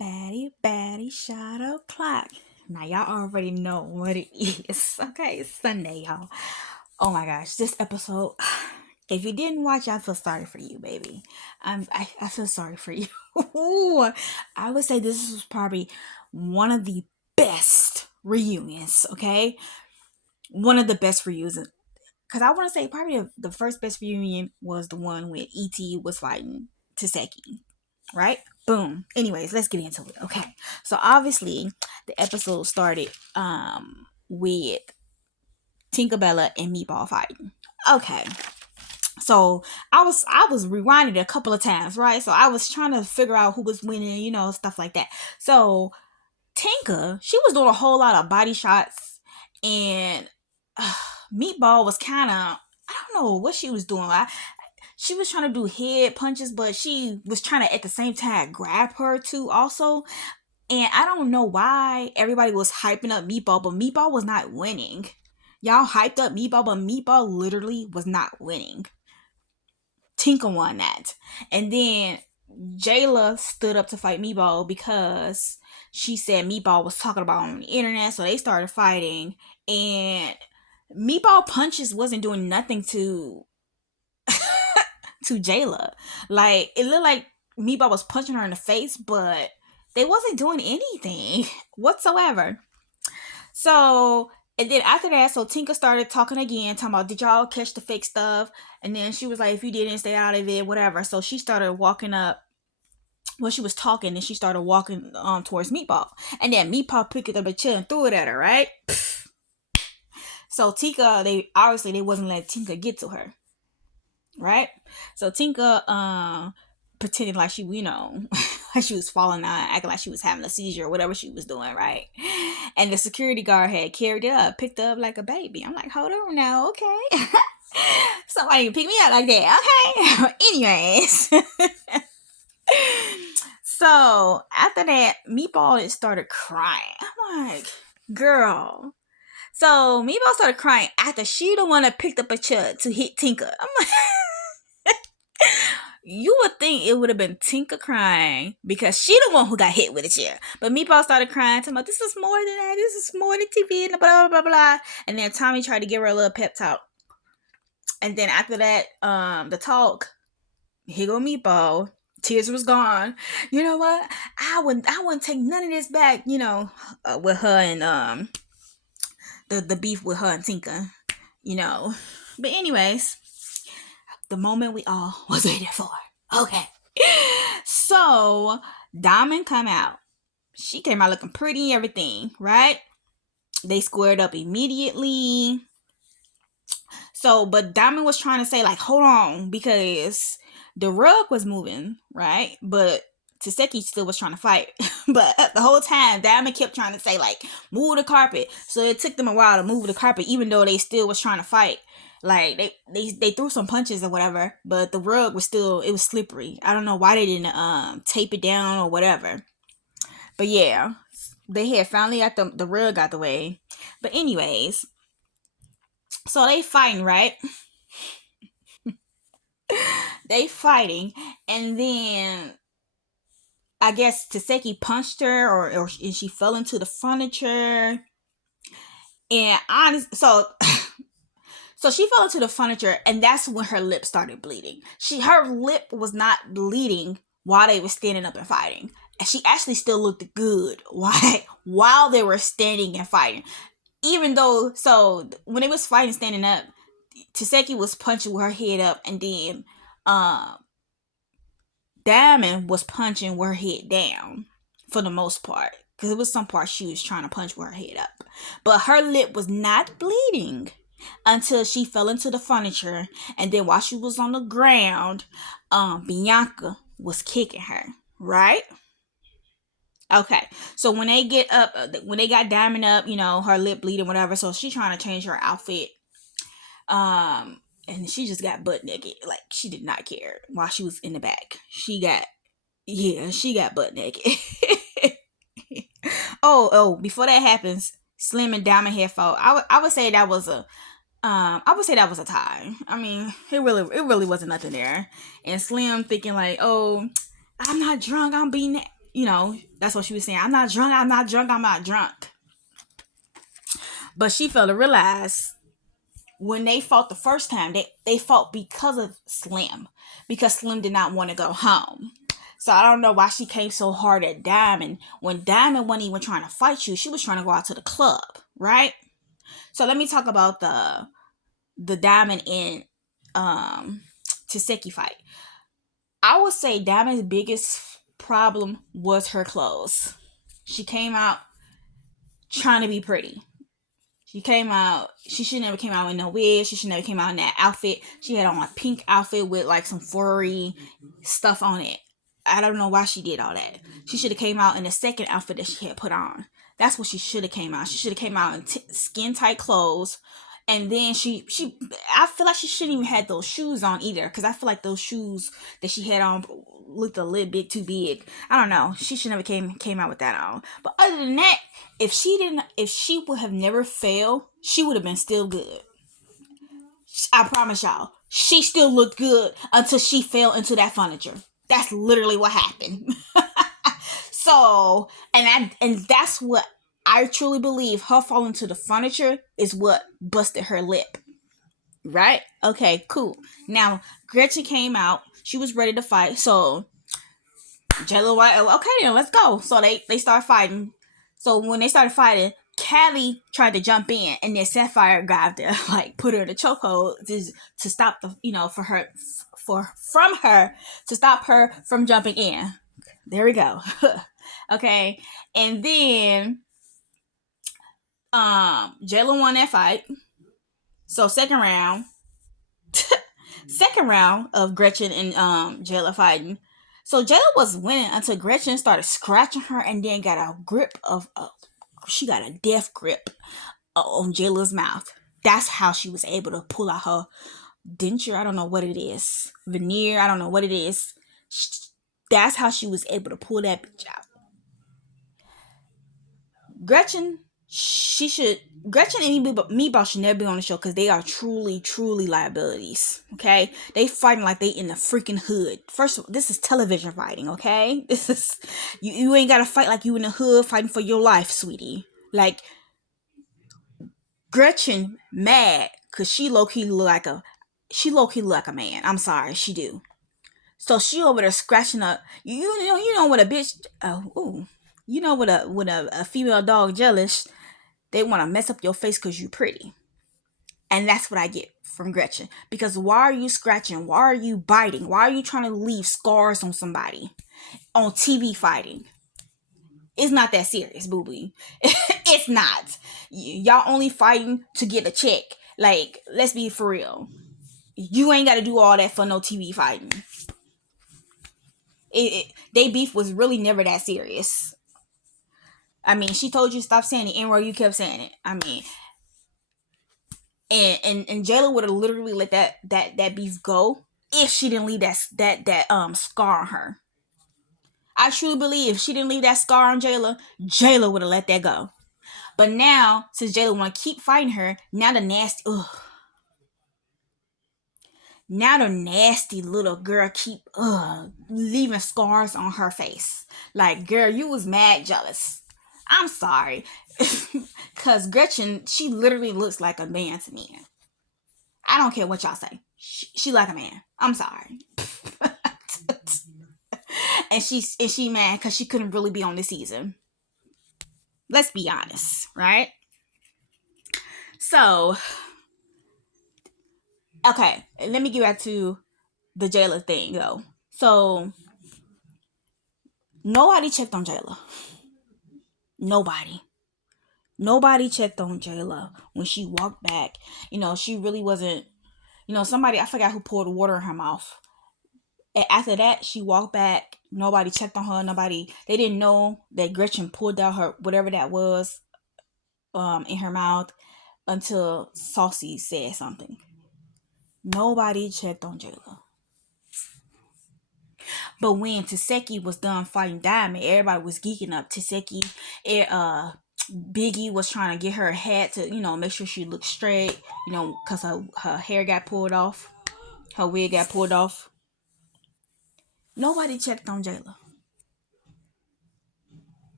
Baddie shadow clock. Now y'all already know what it is. Okay, it's Sunday, y'all. Oh my gosh, this episode. If you didn't watch, I feel sorry for you, baby. I feel sorry for you. I would say this was probably one of the best reunions. Okay, one of the best reunions. Cause I want to say probably the first best reunion was the one when ET was fighting Taseki, right? Boom. Anyways, let's get into it. Okay. So obviously the episode started with Tinkerbella and Meatball fighting. Okay. So I was rewinding it a couple of times, right? So I was trying to figure out who was winning, stuff like that. So Tinker, she was doing a whole lot of body shots, and Meatball was kind of, I don't know what she was doing. She was trying to do head punches, but she was trying to at the same time grab her too also. And I don't know why everybody was hyping up Meatball, but Meatball was not winning. Y'all hyped up Meatball, but Meatball literally was not winning. Tinker won that. And then Jayla stood up to fight Meatball because she said Meatball was talking about on the internet, so they started fighting. And Meatball punches wasn't doing nothing to Jayla. Like, it looked like Meatball was punching her in the face, but they wasn't doing anything whatsoever. So, and then after that, so Tinker started talking again, talking about, did y'all catch the fake stuff? And then she was like, if you didn't, stay out of it, whatever. So she started walking up. Well, she was talking, and she started walking towards Meatball. And then Meatball picked up a chair and threw it at her, right? So Tinker, they wasn't letting Tinker get to her. Right? So Tinker pretended like she, like she was falling out, acting like she was having a seizure or whatever she was doing, right? And the security guard had carried it up, picked her up like a baby. I'm like, hold on now, okay. Somebody can pick me up like that, okay? Anyways. So after that, Meatball started crying. I'm like, girl. So Meatball started crying after she the one that picked up a chair to hit Tinker. I'm like, you would think it would have been Tinker crying because she the one who got hit with a chair. But Meatball started crying, talking about, this is more than that. This is more than TV, and blah, blah, blah, blah. And then Tommy tried to give her a little pep talk. And then after that, the talk, here go Meatball. Tears was gone. You know what? I wouldn't take none of this back, with her and the beef with her and Tinker, But anyways, the moment we all was waiting for. Okay. So Diamond come out. She came out looking pretty, everything, right? They squared up immediately. So, but Diamond was trying to say, like, hold on, because the rug was moving, right? But Taseki still was trying to fight. But the whole time, Diamond kept trying to say, like, move the carpet. So it took them a while to move the carpet, even though they still was trying to fight. Like, they threw some punches or whatever, but the rug was still, it was slippery. I don't know why they didn't tape it down or whatever. But yeah, they had finally got the rug out the way. But anyways, so they fighting, right? They fighting, and then I guess Taseki punched her, or she fell into the furniture. And so she fell into the furniture, and that's when her lip started bleeding. Her lip was not bleeding while they were standing up and fighting. And she actually still looked good while they were standing and fighting. Even though, so when they was fighting standing up, Taseki was punching with her head up, and then Diamond was punching with her head down for the most part. Because it was some parts she was trying to punch with her head up. But her lip was not bleeding until she fell into the furniture. And then while she was on the ground, Bianca was kicking her. Right? Okay. So when they get up, when they got Diamond up, her lip bleeding, whatever. So she trying to change her outfit. And she just got butt naked. Like, she did not care while she was in the back. She got butt naked. Before that happens, Slim and Diamond had fought. I would say that was a tie. I mean, it really wasn't nothing there. And Slim thinking like, oh, I'm not drunk, I'm beating it. that's what she was saying. I'm not drunk. I'm not drunk. I'm not drunk. But she failed to realize when they fought the first time, they fought because of Slim, because Slim did not want to go home. So I don't know why she came so hard at Diamond when Diamond wasn't even trying to fight you. She was trying to go out to the club, right? So let me talk about the Diamond and Taseki fight. I would say Diamond's biggest problem was her clothes. She came out trying to be pretty. She came out. She should never came out with no wig. She should never came out in that outfit. She had on a pink outfit with like some furry stuff on it. I don't know why she did all that. She should have came out in the second outfit that she had put on. That's what she should have came out. She should have came out in skin tight clothes. And then I feel like she shouldn't even had those shoes on either, because I feel like those shoes that she had on looked a little bit too big. I don't know. She should never came out with that on. But other than that, if she would have never failed, she would have been still good. I promise y'all, she still looked good until she fell into that furniture. That's literally what happened. So, and that's what I truly believe. Her falling to the furniture is what busted her lip. Right? Okay, cool. Now, Gretchen came out. She was ready to fight. So, Jayla White, okay then, let's go. So they started fighting. So when they started fighting, Callie tried to jump in, and then Sapphire grabbed her, like put her in a chokehold to stop the, from her to stop her from jumping in. There we go. Okay, and then Jayla won that fight. So second round of Gretchen and Jayla fighting. So Jayla was winning until Gretchen started scratching her, and then got a grip she got a death grip on Jayla's mouth. That's how she was able to pull out her denture. I don't know what it is. Veneer. I don't know what it is. That's how she was able to pull that bitch out. Gretchen and Meatball should never be on the show, because they are truly, truly liabilities. Okay, they fighting like they in the freaking hood. First of all, this is television fighting. Okay, this is you ain't gotta fight like you in the hood fighting for your life, sweetie. Like, Gretchen mad because she low key look like a man. I'm sorry, she do. So she over there scratching up. You know what a bitch. You know what a female dog jealous. They want to mess up your face because you pretty. And that's what I get from Gretchen. Because why are you scratching? Why are you biting? Why are you trying to leave scars on somebody on TV fighting? It's not that serious, boo boo. It's not. Y'all only fighting to get a check. Like, let's be for real. You ain't got to do all that for no TV fighting. They beef was really never that serious. I mean, she told you to stop saying the N word, you kept saying it. I mean, and Jayla would have literally let that beef go if she didn't leave that scar on her. I truly believe if she didn't leave that scar on Jayla would have let that go. But now, since Jayla want to keep fighting her, now the nasty little girl keep leaving scars on her face. Like, girl, you was mad jealous. I'm sorry. Because Gretchen, she literally looks like a man to me. I don't care what y'all say. She like a man. I'm sorry. and she mad because she couldn't really be on this season. Let's be honest, right? So, okay, let me get back to the Jayla thing, though. So, nobody checked on Jayla. Nobody checked on Jayla when she walked back. She really wasn't. Somebody, I forgot who poured water in her mouth. And after that, she walked back. Nobody checked on her. They didn't know that Gretchen pulled out her whatever that was in her mouth until Saucy said something. Nobody checked on Jayla. But when Taseki was done fighting Diamond, everybody was geeking up. Taseki, Biggie was trying to get her hat to, make sure she looked straight, because her hair got pulled off. Her wig got pulled off. Nobody checked on Jayla.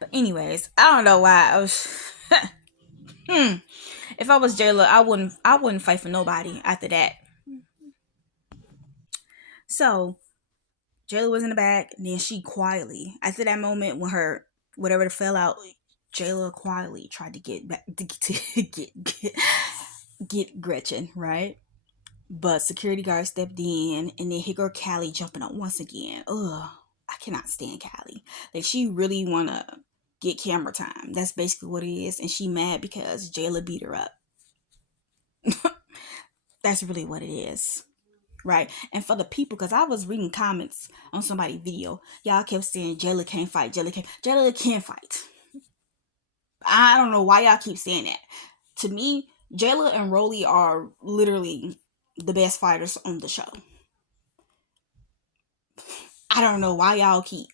But anyways, I don't know why I was. hmm. If I was Jayla, I wouldn't fight for nobody after that. So Jayla was in the back, and then she quietly, after that moment when her whatever fell out, Jayla quietly tried to get back to get Gretchen, right? But security guard stepped in, and then here go Callie jumping up once again. Ugh, I cannot stand Callie. Like, she really wanna get camera time. That's basically what it is, and she mad because Jayla beat her up. That's really what it is, right? And for the people, because I was reading comments on somebody's video, y'all kept saying Jayla can't fight. Jayla can't fight. I don't know why y'all keep saying that. To me, Jayla and Roelly are literally the best fighters on the show. I don't know why y'all keep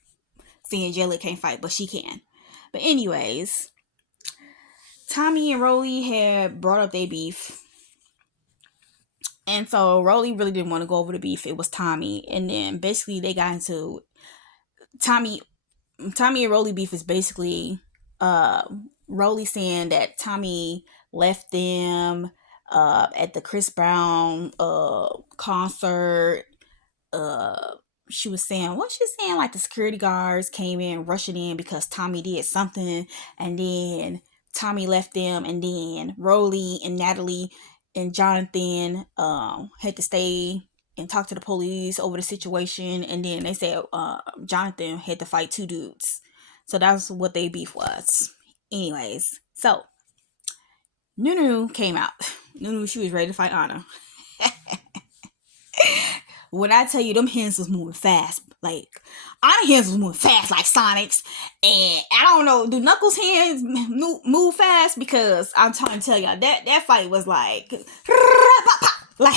saying Jayla can't fight, but she can. But anyways, Tommy and Roelly had brought up their beef. And so Roelly really didn't want to go over the beef. It was Tommy. And then basically they got into Tommy and Roelly beef is basically Roelly saying that Tommy left them at the Chris Brown concert. uh she was saying, what she saying, like the security guards came in rushing in because Tommy did something, and then Tommy left them, and then Roelly and Natalie and Jonathan had to stay and talk to the police over the situation, and then they said Jonathan had to fight two dudes. So that's what they beef was. Anyways, so Noo-noo came out. Noo-noo, she was ready to fight Anna. When I tell you them hands was moving fast, like Anna hands was moving fast like Sonic's, and I don't know, do Knuckles' hands move fast? Because I'm trying to tell y'all that fight was like like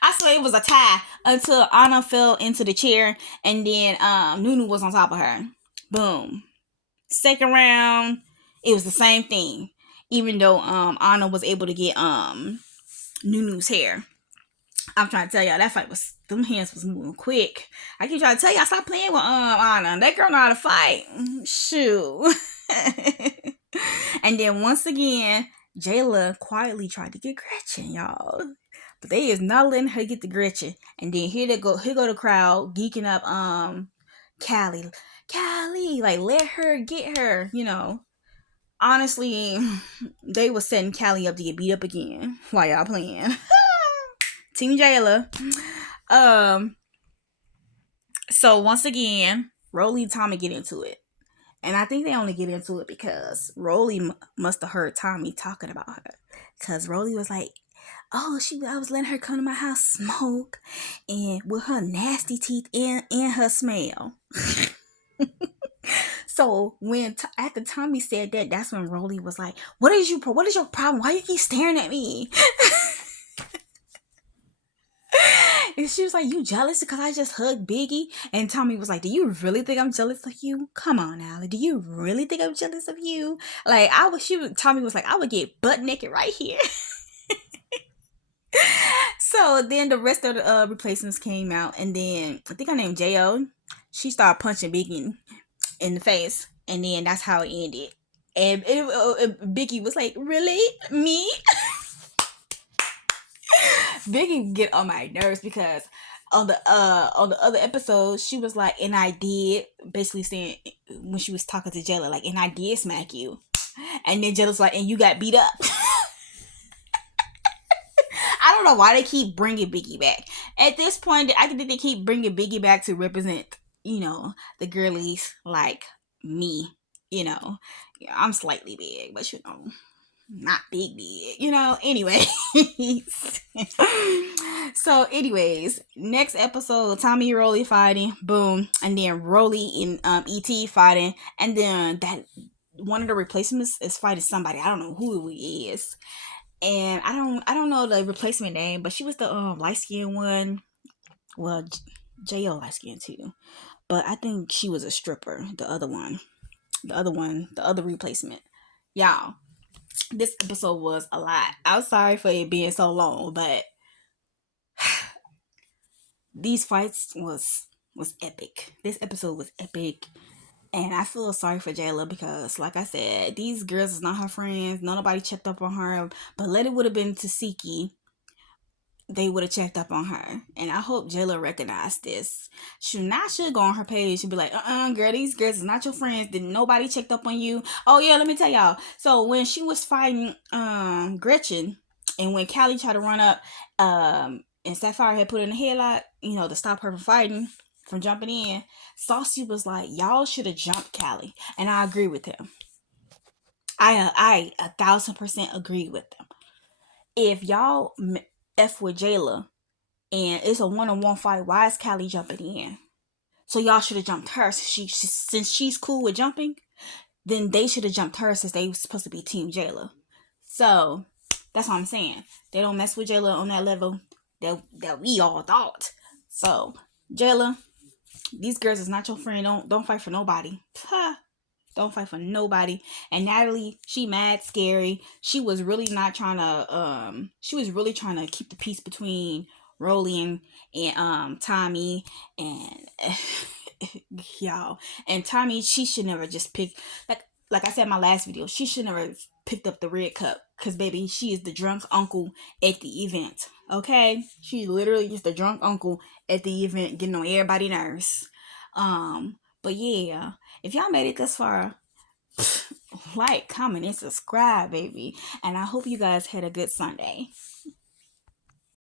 I swear it was a tie until Anna fell into the chair, and then Noo-noo was on top of her. Boom. Second round, it was the same thing. Even though Anna was able to get Noo-noo's hair. I'm trying to tell y'all that fight was, them hands was moving quick. I keep trying to tell y'all, stop playing with Anna. That girl know how to fight. Shoot. And then once again, Jayla quietly tried to get Gretchen, y'all. But they is not letting her get the Gretchen. And then here go the crowd geeking up Callie, like let her get her, you know. Honestly, they was setting Callie up to get beat up again while y'all playing. Team Jayla. So once again, Roelly and Tommy get into it. And I think they only get into it because Roelly must have heard Tommy talking about her. Because Roelly was like, oh, I was letting her come to my house smoke, and with her nasty teeth and her smell. So when after Tommy said that, that's when Roelly was like, what is your problem? Why you keep staring at me? And she was like, you jealous because I just hugged Biggie? And Tommy was like, do you really think I'm jealous of you? Come on, Allie. Do you really think I'm jealous of you? Like, Tommy was like, I would get butt naked right here. So then the rest of the replacements came out. And then I think her name J.O. She started punching Biggie in the face. And then that's how it ended. And Biggie was like, really? Me? Biggie get on my nerves because on the other episode she was like, and I did, basically saying when she was talking to Jayla, like, and I did smack you, and then Jayla's like, and you got beat up. I don't know why they keep bringing Biggie back. At this point, I think they keep bringing Biggie back to represent, you know, the girlies like me. You know, I'm slightly big, but you know, not big, you know. Anyways. So anyways, next episode, Tommy and Roelly fighting, boom, and then Roelly and ET fighting, and then that one of the replacements is fighting somebody. I don't know who he is, and I don't know the replacement name, but she was the light skinned one. Well, Jo light skinned too, but I think she was a stripper. The other replacement, y'all. This episode was a lot. I'm sorry for it being so long, but these fights was epic. This episode was epic, And I feel sorry for Jayla because, like I said, these girls is not her friends. Nobody checked up on her. But let it would have been Tasiki, they would have checked up on her. And I hope Jayla recognized this. She not should go on her page and be like, girl, these girls is not your friends. Did nobody checked up on you? Oh yeah, let me tell y'all. So when she was fighting Gretchen, and when Callie tried to run up, and Sapphire had put in a headlock, to stop her from fighting, from jumping in, Saucy was like, y'all should have jumped Callie. And I agree with him. I 1,000% agree with them. If y'all F with Jayla and it's a one-on-one fight, why is Callie jumping in? So y'all should have jumped her. Since she's cool with jumping, then they should have jumped her since they were supposed to be Team Jayla. So that's what I'm saying. They don't mess with Jayla on that level that we all thought. So Jayla, these girls is not your friend. Don't fight for nobody. Don't fight for nobody. And Natalie, she mad scary. She was really not trying to she was really trying to keep the peace between Roelly and Tommy and y'all. And Tommy, she should never just pick, like I said in my last video, she should never picked up the red cup. Cause baby, she is the drunk uncle at the event. Okay? She's literally just the drunk uncle at the event getting on everybody's nerves. But yeah, if y'all made it this far, like, comment, and subscribe, baby. And I hope you guys had a good Sunday.